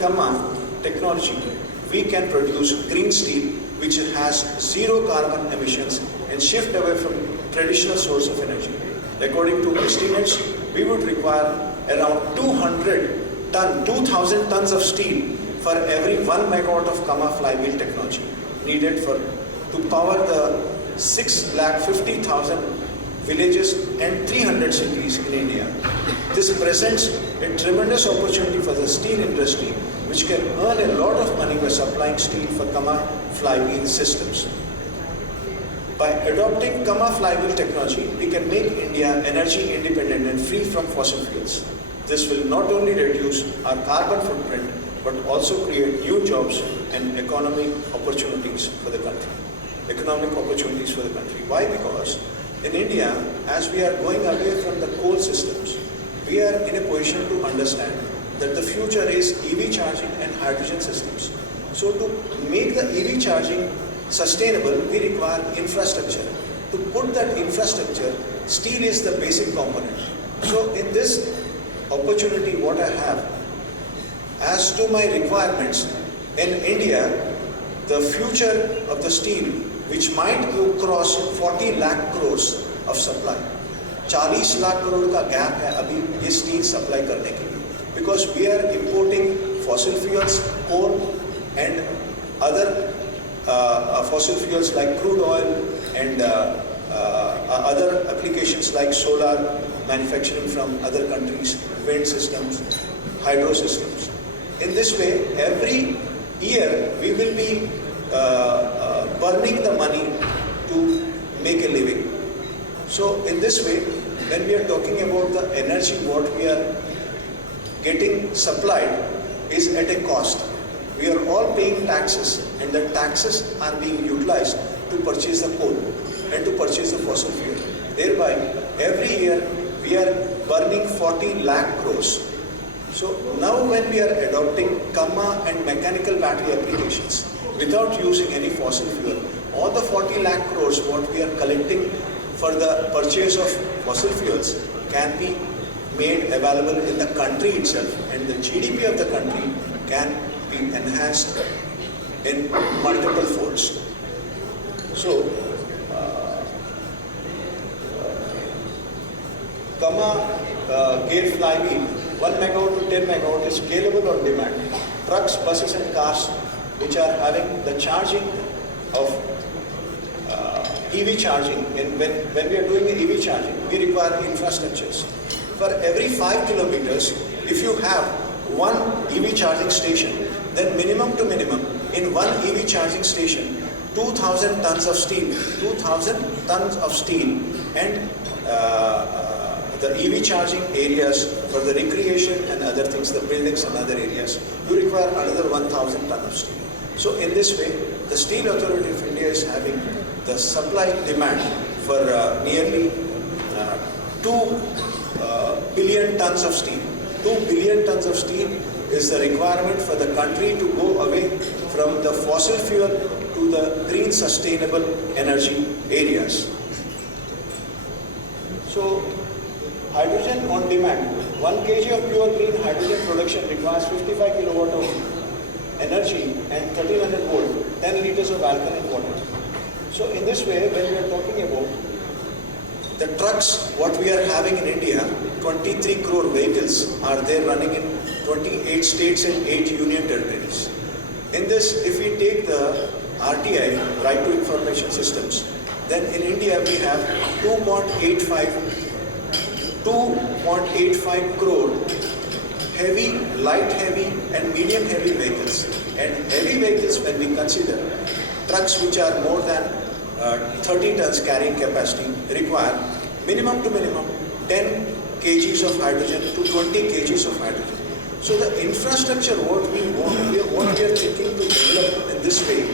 Gamma technology, we can produce green steel which has zero carbon emissions and shift away from traditional source of energy. According to estimates, we would require around 2,000 tons of steel for every 1 megawatt of Gamma flywheel technology needed to power the 650,000 villages and 300 cities in India. This presents a tremendous opportunity for the steel industry, which can earn a lot of money by supplying steel for Gamma flywheel systems. By adopting Gamma flywheel technology, we can make India energy independent and free from fossil fuels. This will not only reduce our carbon footprint, but also create new jobs and economic opportunities for the country. Why? Because in India, as we are going away from the coal systems, we are in a position to understand that the future is EV charging and hydrogen systems. So to make the EV charging sustainable, we require infrastructure. To put that infrastructure, steel is the basic component. So in this opportunity, what I have, as to my requirements, in India, the future of the steel, which might go cross 40 lakh crores of supply. 40 lakh crore का gap है अभी ये steel supply करने के लिए, because we are importing fossil fuels, coal and other fossil fuels like crude oil and other applications like solar manufacturing from other countries, wind systems, hydro systems. In this way, every year we will be burning the money to make a living. So in this way, when we are talking about the energy what we are getting supplied is at a cost. We are all paying taxes, and the taxes are being utilized to purchase the coal and to purchase the fossil fuel. Thereby, every year we are burning 40 lakh crores. So now when we are adopting Gamma and mechanical battery applications without using any fossil fuel, all the 40 lakh crores what we are collecting for the purchase of fossil fuels can be made available in the country itself, and the GDP of the country can be enhanced in multiple folds. So, Gamma gear flywheel 1 megawatt to 10 megawatt is scalable on demand. Trucks, buses and cars which are having the charging of EV charging, and when we are doing the EV charging, we require infrastructures. For every 5 kilometers, if you have one EV charging station, then minimum to minimum in one EV charging station, 2,000 tons of steel, and the EV charging areas for the recreation and other things, the buildings and other areas, you require another 1,000 tons of steel. So in this way, the Steel Authority of India is having the supply demand for nearly 2 billion tons of steel. 2 billion tons of steel is the requirement for the country to go away from the fossil fuel to the green sustainable energy areas. So, hydrogen on demand. 1 kg of pure green hydrogen production requires 55 kilowatt of energy and 1300 volt, 10 liters of alkaline water. So in this way, when we are talking about the trucks, what we are having in India, 23 crore vehicles are there running in 28 states and 8 union territories. In this, if we take the RTI, Right to Information Systems, then in India we have 2.85 crore heavy, light heavy and medium heavy vehicles. And heavy vehicles, when we consider trucks which are more than 30 tons carrying capacity, require minimum to minimum 10 kgs of hydrogen to 20 kgs of hydrogen. So the infrastructure what we are thinking to develop in this way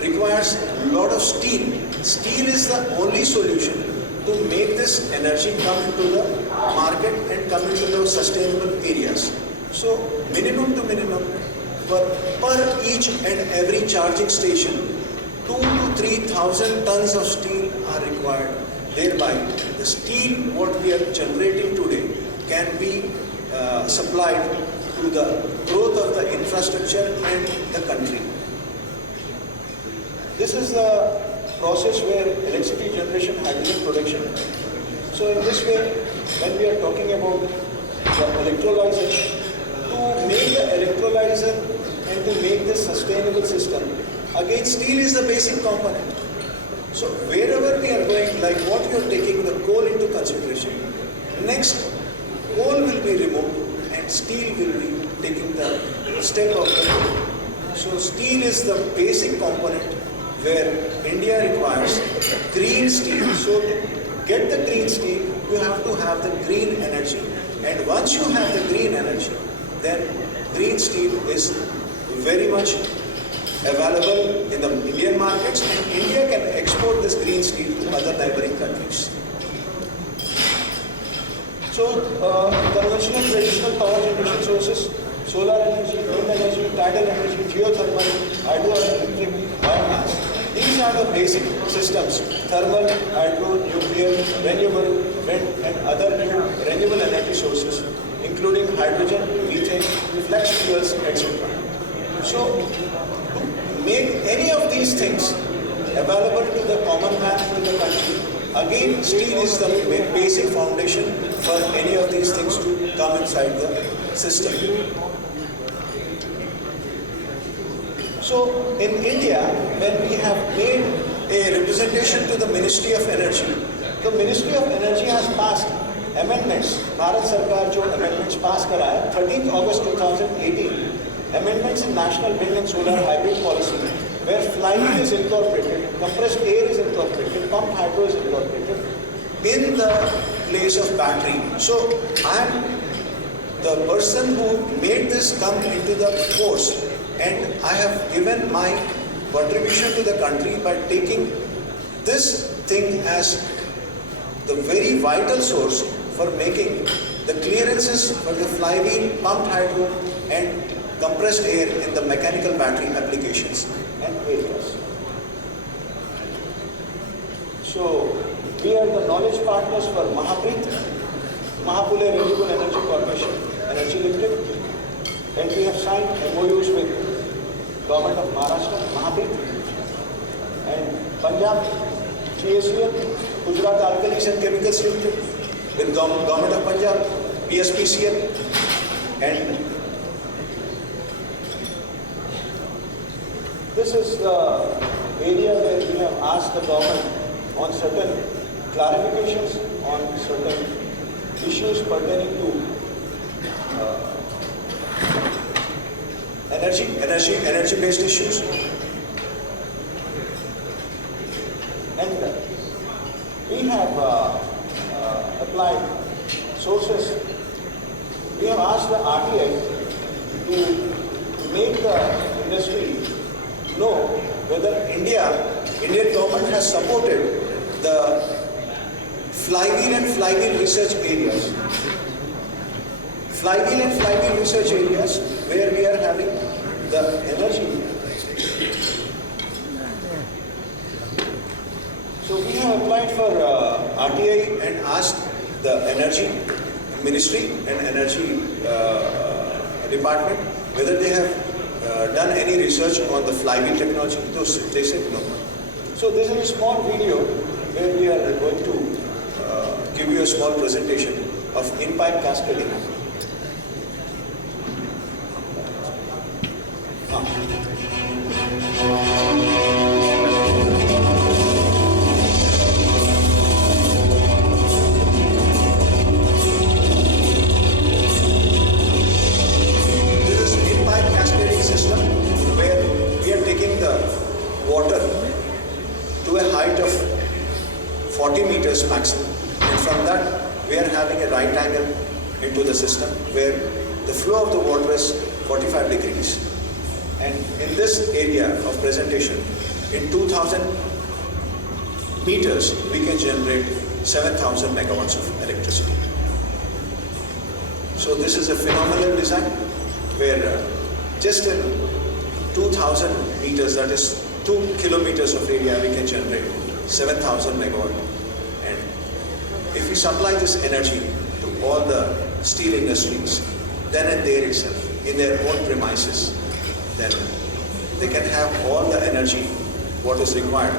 requires a lot of steel. Steel is the only solution to make this energy come into the market and come into the sustainable areas. So minimum to minimum per each and every charging station, 2,000 to 3,000 tons of steel are required. Thereby, the steel what we are generating today can be supplied to the growth of the infrastructure and the country. This is the process where electricity generation, hydrogen production. So in this way, when we are talking about the electrolyzer, to make the electrolyzer and to make this sustainable system, again steel is the basic component. So wherever we are going, like what you are taking the coal into consideration, next coal will be removed and steel will be taking the step of the coal. So steel is the basic component where India requires green steel. So to get the green steel, you have to have the green energy. And once you have the green energy, then green steel is very much available in the Indian markets, and India can export this green steel to other neighboring countries. So, conventional traditional power generation sources, solar energy, wind energy, tidal energy, geothermal, hydroelectric, biomass. These are the basic systems: thermal, hydro, nuclear, renewable, wind, and other new renewable energy sources, including hydrogen, methane, flex fuels, etc. So, to make any of these things available to the common man, to the country, again, steel is the basic foundation for any of these things to come inside the system. So, in India, when we have made a representation to the Ministry of Energy, the Ministry of Energy has passed amendments. Bharat Sarkar jo amendments pass kara hai, 13th August 2018, amendments in National Wind and Solar Hybrid Policy, where flywheel is incorporated, compressed air is incorporated, pumped hydro is incorporated in the place of battery. So I am the person who made this come into the force, and I have given my contribution to the country by taking this thing as the very vital source for making the clearances for the flywheel, pumped hydro and compressed air in the mechanical battery applications and areas. So, we are the knowledge partners for Mahaprit, Mahapule Renewable Energy Corporation, Energy Limited, and we have signed MOUs with Government of Maharashtra, Mahaprit, and Punjab, GSCL, Gujarat Alkalis and Chemicals Limited, with Government of Punjab, PSPCL, and this is the area where we have asked the government on certain clarifications on certain issues pertaining to energy-based issues. And we have applied sources. We have asked the RTI to make the industry know whether Indian government has supported the flywheel and flywheel research areas. Flywheel and flywheel research areas where we are having the energy. So we have applied for RTI and asked the Energy Ministry and Energy Department whether they have done any research on the flywheel technology. They said no. So this is a small video where we are going to give you a small presentation of in-pipe cascading. Water to a height of 40 meters maximum, and from that we are having a right angle into the system where the flow of the water is 45 degrees, and in this area of presentation in 2000 meters we can generate 7,000 megawatts of electricity. So this is a phenomenal design where just in 2000 meters, that is 2 kilometers of area, we can generate 7,000 megawatt. And if we supply this energy to all the steel industries, then and there itself, in their own premises, then they can have all the energy what is required.